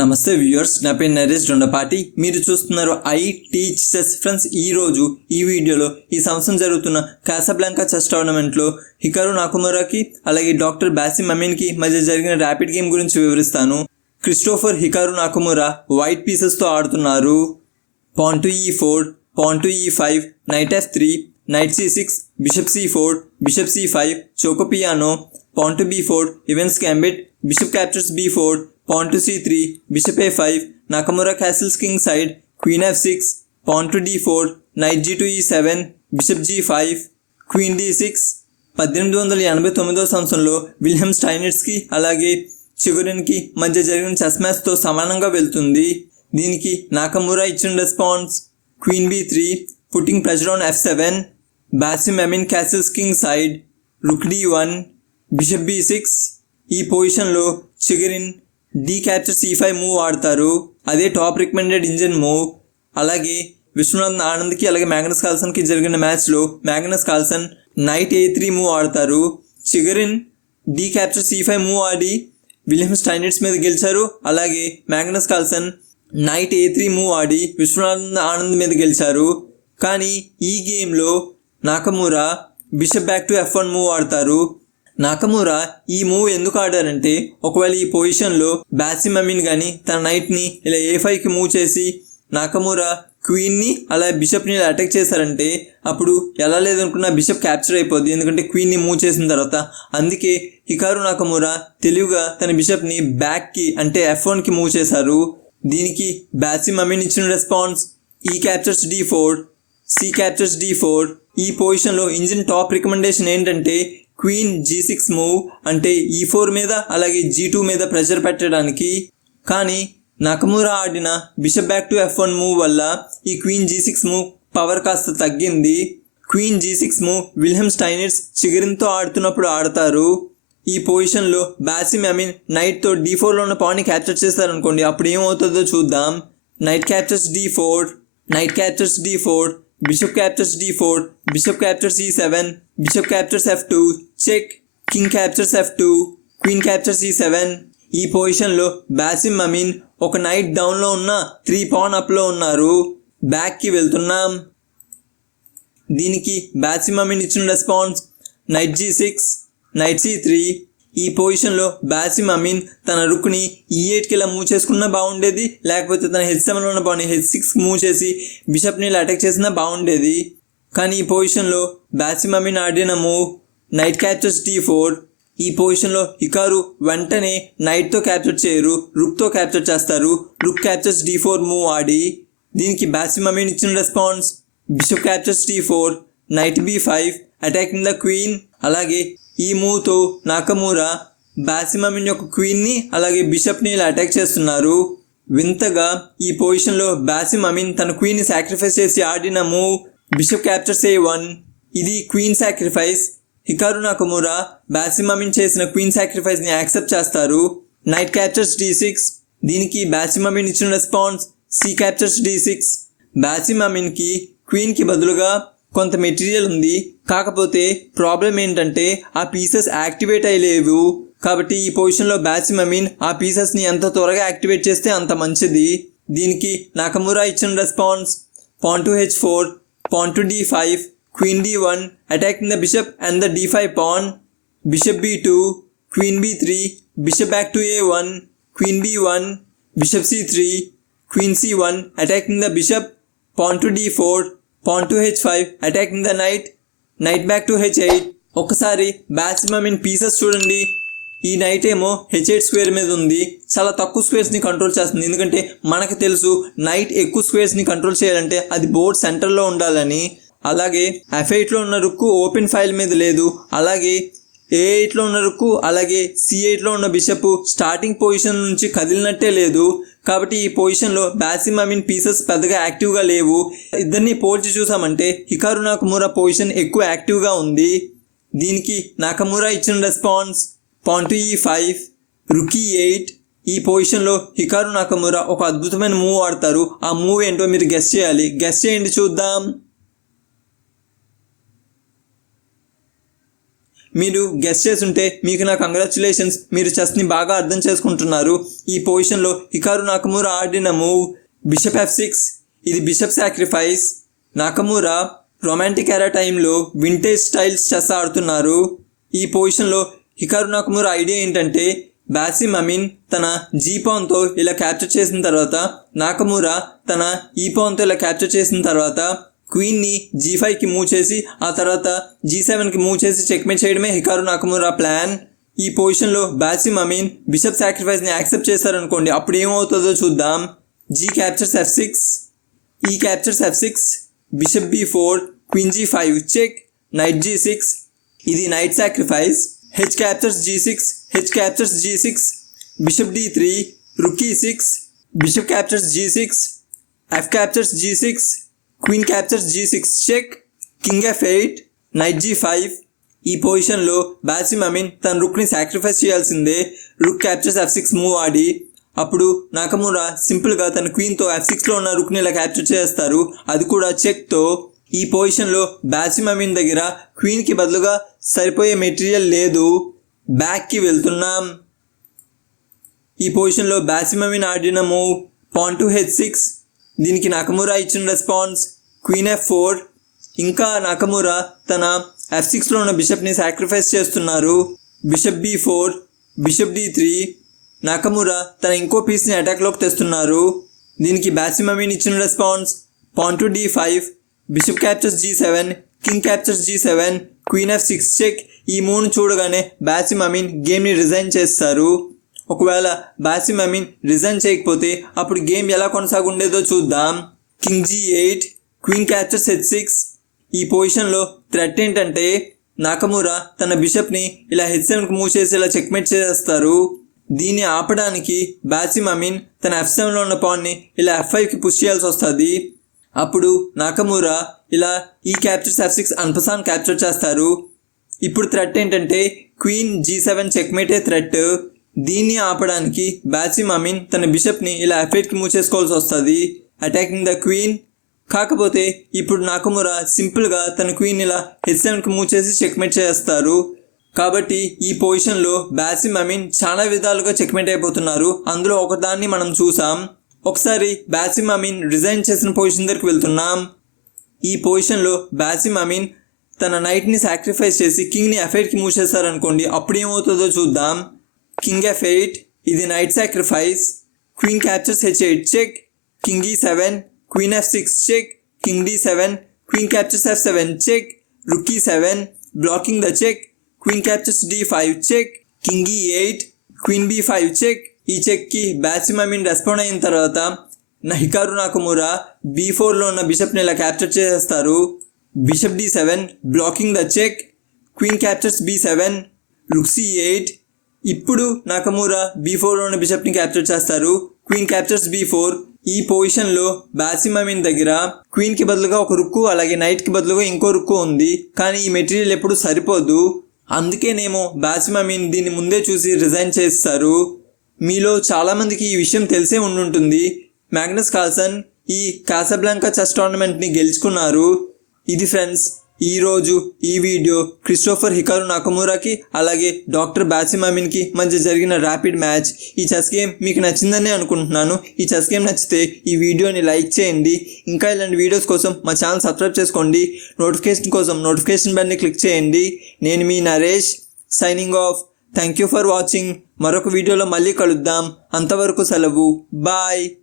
నమస్తే వ్యూయర్స్ నా పేరు నరేష్ దొండపాటి మీరు చూస్తున్నారు ఐ టీచ్ చెస్ ఫ్రెండ్స్. ఈ రోజు ఈ వీడియోలో ఈ సంవత్సరం జరుగుతున్న కాసాబ్లాంకా చెస్ టోర్నమెంట్లో హికారు నాకుమరాకి అలాగే డాక్టర్ బాసిమ్ అమీన్కి మధ్య జరిగిన ర్యాపిడ్ గేమ్ గురించి వివరిస్తాను. క్రిస్టోఫర్ హికారు నాకుమురా వైట్ పీసెస్తో ఆడుతున్నారు. Pawn to e four pawn to e five knight f three knight c six bishop c four bishop c five Giuoco Piano pawn to b four Evans gambit bishop captures b four pawn to c3, bishop a5, Nakamura castles king side, queen f6, pawn to d4, knight seven bishop e7, bishop g5, queen d6. పద్దెనిమిది వందల ఎనభై తొమ్మిదో సంవత్సరంలో William స్టైనిట్స్కి అలాగే చిగురిన్కి మధ్య జరిగిన chess మ్యాచ్తో సమానంగా వెళ్తుంది దీనికి నాకమురా ఇచ్చిన response queen b three putting pressure on f seven Bassem Amin castles king side rook d one bishop b six ఈ పొజిషన్లో Chigorin d capture c five move ఆడతారు అదే టాప్ రికమెండెడ్ ఇంజన్ మూవ్ అలాగే విశ్వనాథ్ ఆనంద్కి అలాగే Magnus కాల్సన్కి జరిగిన మ్యాచ్లో Magnus Carlsen knight a three move ఆడతారు Chigorin d capture c five move ఆడి విలియం స్టాండర్డ్స్ మీద గెలిచారు. అలాగే Magnus Carlsen knight a three move ఆడి విశ్వనాథ్ ఆనంద్ మీద గెలిచారు. కానీ ఈ గేమ్లో Nakamura bishop back to f one move ఆడతారు నాకమూరా ఈ మూవ్ ఎందుకు ఆడారంటే ఒకవేళ ఈ పొజిషన్లో బాసిమ్ అమీన్ కానీ తన నైట్ని ఇలా ఏ ఫైవ్కి మూవ్ చేసి నాకమూరా క్వీన్ని అలా బిషప్ని ఇలా అటాక్ చేశారంటే అప్పుడు ఎలా లేదనుకున్న బిషప్ క్యాప్చర్ అయిపోద్ది. ఎందుకంటే క్వీన్ని మూవ్ చేసిన తర్వాత అందుకే హికారు నాకమూరా తెలివిగా తన బిషప్ని బ్యాక్కి అంటే ఎఫ్ వన్కి మూవ్ చేశారు. దీనికి బ్యాసిమ్ అమీన్ ఇచ్చిన response e captures d four c captures d four. ఈ పొజిషన్లో ఇంజిన్ టాప్ రికమెండేషన్ ఏంటంటే క్వీన్ జీ సిక్స్ మూవ్ అంటే ఈ ఫోర్ మీద అలాగే జీ టూ మీద ప్రెషర్ పెట్టడానికి. కానీ నకమూరా ఆడిన bishop back to f one move వల్ల ఈ queen g six move power కాస్త తగ్గింది. Queen g six move Wilhelm Steinitz చిగురింతో ఆడుతున్నప్పుడు ఆడతారు. ఈ పొజిషన్లో బాసిమ్ ఐ మీన్ నైట్తో డీ ఫోర్లో ఉన్న పాన్ని క్యాప్చర్ చేస్తారనుకోండి అప్పుడు ఏమవుతుందో చూద్దాం. Knight captures d four knight captures d four bishop captures d four bishop captures e seven bishop captures f two check king captures f two queen captures e seven ఈ పొజిషన్లో Bassem Amin ఒక night డౌన్లో ఉన్న three pan అప్లో ఉన్నారు. బ్యాక్కి వెళ్తున్నాం. దీనికి Bassem Amin ఇచ్చిన response knight g six knight c three ఈ పొజిషన్లో బాసిమ్ అమీన్ తన రుక్ని ఈ ఎయిట్కి ఇలా మూవ్ చేసుకున్నా బాగుండేది లేకపోతే తన హెచ్ సెవెన్లో ఉన్న బాగుంది హెచ్ సిక్స్ మూవ్ చేసి బిషప్ని ఇలా అటాక్ చేసినా బాగుండేది. కానీ ఈ పొజిషన్లో బాసిమ్ అమీన్ ఆడిన move knight captures d four ఈ పొజిషన్లో హికారు వెంటనే నైట్తో క్యాప్చర్ చేయరు రుక్తో క్యాప్చర్ చేస్తారు. Rook captures d four move ఆడి దీనికి బాసిమ్ అమీన్ ఇచ్చిన response. Bishop captures d four knight b five attacking the queen అలాగే ఈ మూవ్తో నాకమూరా బాసిమమిన్ యొక్క క్వీన్ని అలాగే బిషప్ని ఇలా అటాక్ చేస్తున్నారు. వింతగా ఈ పొజిషన్లో బాసిమమిన్ అమీన్ తన క్వీన్ని సాక్రిఫైస్ చేసి ఆడిన move bishop captures a one. ఇది queen sacrifice. Hikaru Nakamura Bassem Amin Amin చేసిన క్వీన్ సాక్రిఫైస్ని యాక్సెప్ట్ చేస్తారు. Knight captures d six. దీనికి బాసిమమిన్ అమీన్ ఇచ్చిన response c captures d six. బాసిమమిన్కి అమీన్కి క్వీన్కి బదులుగా కొంత మెటీరియల్ ఉంది. కాకపోతే ప్రాబ్లం ఏంటంటే ఆ పీసెస్ యాక్టివేట్ అయ్యలేవు. కాబట్టి ఈ పొజిషన్లో బ్యాట్స్మెన్ ఐ మీన్ ఆ పీసెస్ని ఎంత త్వరగా యాక్టివేట్ చేస్తే అంత మంచిది. దీనికి నాకమురా ఇచ్చిన response pawn to h four pawn to d five queen d one attacking the bishop and the d five pawn bishop b two queen b three bishop back to a one queen b one bishop c three queen c one attacking the bishop pawn to d four pawn to h five attacking the knight knight back to h eight ఒకసారి Bassem in pieces చూడండి. ఈ night ఏమో H eight square మీద ఉంది. చాలా తక్కువ స్క్వేర్స్ని control చేస్తుంది. ఎందుకంటే మనకు తెలుసు నైట్ ఎక్కువ స్క్వేర్స్ని కంట్రోల్ చేయాలంటే అది బోర్డ్ సెంటర్లో ఉండాలని. అలాగే ఎఫ్ ఎయిట్లో ఉన్న రుక్కు ఓపెన్ ఫైల్ మీద లేదు. అలాగే ఏ ఎయిట్లో ఉన్న రుక్కు అలాగే సి ఎయిట్లో ఉన్న బిషప్ స్టార్టింగ్ పొజిషన్ నుంచి కదిలినట్టే లేదు. కాబట్టి ఈ పొజిషన్లో బాసిమ్ అమీన్ పీసెస్ పెద్దగా యాక్టివ్గా లేవు. ఇద్దరిని పోల్చి చూసామంటే హికారు నాకమూరా పొజిషన్ ఎక్కువ యాక్టివ్గా ఉంది. దీనికి నాకమూరా ఇచ్చిన response pawn to e five rook e eight. ఈ పొజిషన్లో హికారు నాకమూరా ఒక అద్భుతమైన మూవ్ ఆడతారు. ఆ మూవ్ ఏంటో మీరు గెస్ చేయాలి. గెస్ చేయండి చూద్దాం. మీరు గెస్ట్ ఉంటే మీకు నా కంగ్రాచులేషన్స్ మీరు చెస్ని బాగా అర్థం చేసుకుంటున్నారు. ఈ పొజిషన్లో హికారు నాకమూరా ఆడిన మూవ్ బిషప్ ఎఫ్ సిక్స్ ఇది bishop sacrifice Nakamura romantic era టైంలో వింటేజ్ స్టైల్స్ చెస్ ఆడుతున్నారు. ఈ పొజిషన్లో హికారు నాకమూరా ఐడియా ఏంటంటే బాసిమ్ అమీన్ తన జీ పాన్తో ఇలా క్యాప్చర్ చేసిన తర్వాత నాకమూరా తన e ఈ పాన్తో ఇలా క్యాప్చర్ చేసిన తర్వాత క్వీన్ని జీ ఫైవ్కి మూవ్ చేసి ఆ తర్వాత జీ సెవెన్కి మూవ్ చేసి చెక్మేట్ చేయడమే హికారు నాకమూరా ప్లాన్ ఈ పొజిషన్లో బాసిమ్ అమీన్ బిషప్ సాక్రిఫైస్ని యాక్సెప్ట్ చేశారనుకోండి అప్పుడు ఏమవుతుందో చూద్దాం. G captures f six e captures f six bishop b four queen g five check knight g six ఇది knight sacrifice h captures g six h captures g six bishop d three rook e six bishop captures g six f captures g six queen captures g six check king f eight knight g five ఈ పొజిషన్లో Bassem Amin తన రుక్ని sacrifice చేయాల్సిందే. Rook captures f six move ఆడి. అప్పుడు Nakamura సింపుల్గా తన క్వీన్తో F సిక్స్లో ఉన్న రుక్ని ఇలా క్యాప్చర్ చేస్తారు. అది కూడా చెక్తో ఈ పొజిషన్లో బాసిమ్ అమీన్ దగ్గర క్వీన్కి బదులుగా సరిపోయే మెటీరియల్ లేదు. బ్యాక్కి వెళ్తున్నాం. ఈ పొజిషన్లో బాసిమ్ అమీన్ ఆడిన move pawn to h six దీనికి నాకమూరా ఇచ్చిన రెస్పాన్స్ క్వీన్ ఎఫ్ ఫోర్ ఇంకా నకమురా తన ఎఫ్ సిక్స్లో ఉన్న బిషప్ని సాక్రిఫైస్ చేస్తున్నారు. Bishop b four bishop d three Nakamura తన ఇంకో పీస్ని అటాక్లోకి తెస్తున్నారు. దీనికి బ్యాసిమమీన్ ఇచ్చిన response pawn to d five bishop captures g seven king captures g seven queen f six check ఈ మూడు చూడగానే బాసిమ్ అమీన్ గేమ్ని రిజైన్ చేస్తారు. ఒకవేళ బాసిమ్ అమీన్ రిజైన్ చేయకపోతే అప్పుడు గేమ్ ఎలా కొనసాగుండేదో చూద్దాం. King g eight queen captures h six ఈ పొజిషన్లో థ్రెట్ ఏంటంటే నాకమూరా తన బిషప్ని ఇలా హెచ్ సెవెన్కి మూవ్ చేసి ఇలా చెక్మేట్ చేస్తారు దీన్ని ఆపడానికి బాసిమ్ అమీన్ తన ఎఫ్ సెవెన్లో ఉన్న పాన్ని ఇలా ఎఫ్ ఫైవ్కి పుష్ చేయాల్సి వస్తుంది. అప్పుడు నాకమూరా ఇలా e captures f six en passant capture చేస్తారు. ఇప్పుడు థ్రెట్ ఏంటంటే queen g seven checkmate threat దీన్ని ఆపడానికి బాసిమ్ అమీన్ తన బిషప్ని ఇలా ఎఫ్ ఎయిట్కి మూవ్ చేసుకోవాల్సి వస్తుంది. అటాకింగ్ ద క్వీన్ కాకపోతే ఇప్పుడు నాకమురా సింపుల్గా తన క్వీన్ ఇలా హెచ్ సెవెన్కి మూవ్ చేసి చెక్మేట్ చేస్తారు. కాబట్టి ఈ పొజిషన్లో బ్యాసిమ్ అమీన్ చాలా విధాలుగా చెక్మేట్ అయిపోతున్నారు. అందులో ఒకదాన్ని మనం చూసాం. ఒకసారి బ్యాసిమ్ అమీన్ రిజైన్ చేసిన పొజిషన్ దగ్గరికి వెళ్తున్నాం. ఈ పొజిషన్లో బ్యాసిమ్ అమీన్ తన నైట్ని సాక్రిఫైస్ చేసి కింగ్ని ఎఫైట్కి ఎయిట్కి మూవ్ చేశారనుకోండి అప్పుడు ఏమవుతుందో చూద్దాం. కింగ్ ఎఫైట్ ఇది knight sacrifice. Queen captures h eight check king e seven queen f six check king d seven queen captures f seven check rook e seven blocking the check queen captures d five check king e eight queen b five check ఈ చెక్కి బాసిమ్ mean respond అయిన తర్వాత నా Hikaru నాకుమురా be ఫోర్లో ఉన్న బిషప్ని ఇలా capture చేసేస్తారు. Bishop d seven blocking the check queen captures b seven rook c eight ఇప్పుడు నాకమూరా బీ ఫోర్లో ఉన్న బిషప్ని క్యాప్చర్ చేస్తారు. క్వీన్ క్యాప్చర్స్ బీ ఫోర్ ఈ పొజిషన్లో బాసిమ్ దగ్గర క్వీన్కి బదులుగా ఒక రుక్కు అలాగే నైట్కి బదులుగా ఇంకో రుక్కు ఉంది. కానీ ఈ మెటీరియల్ ఎప్పుడు సరిపోదు. అందుకేనేమో బాసిమ్ దీన్ని ముందే చూసి రిజైన్ చేస్తారు. మీలో చాలామందికి ఈ విషయం తెలిసే ఉండుంటుంది. మ్యాగ్నస్ కాల్సన్ ఈ కాసబ్లాంకా చెస్ టోర్నమెంట్ని గెలుచుకున్నారు. ఇది ఫ్రెండ్స్ ఈరోజు ఈ వీడియో క్రిస్టోఫర్ హికారు నాకమూరాకి అలాగే డాక్టర్ బాసిమ్ అమీన్కి మధ్య జరిగిన ర్యాపిడ్ మ్యాచ్. ఈ చెస్ గేమ్ మీకు నచ్చిందని అనుకుంటున్నాను. ఈ చెస్ గేమ్ నచ్చితే ఈ వీడియోని లైక్ చేయండి. ఇంకా ఇలాంటి వీడియోస్ కోసం మా ఛానల్ సబ్స్క్రైబ్ చేసుకోండి. నోటిఫికేషన్ కోసం నోటిఫికేషన్ బెల్ని క్లిక్ చేయండి. నేను మీ Naresh signing off. Thank you for watching. మరొక వీడియోలో మళ్ళీ కలుద్దాం. అంతవరకు సెలవు. బాయ్.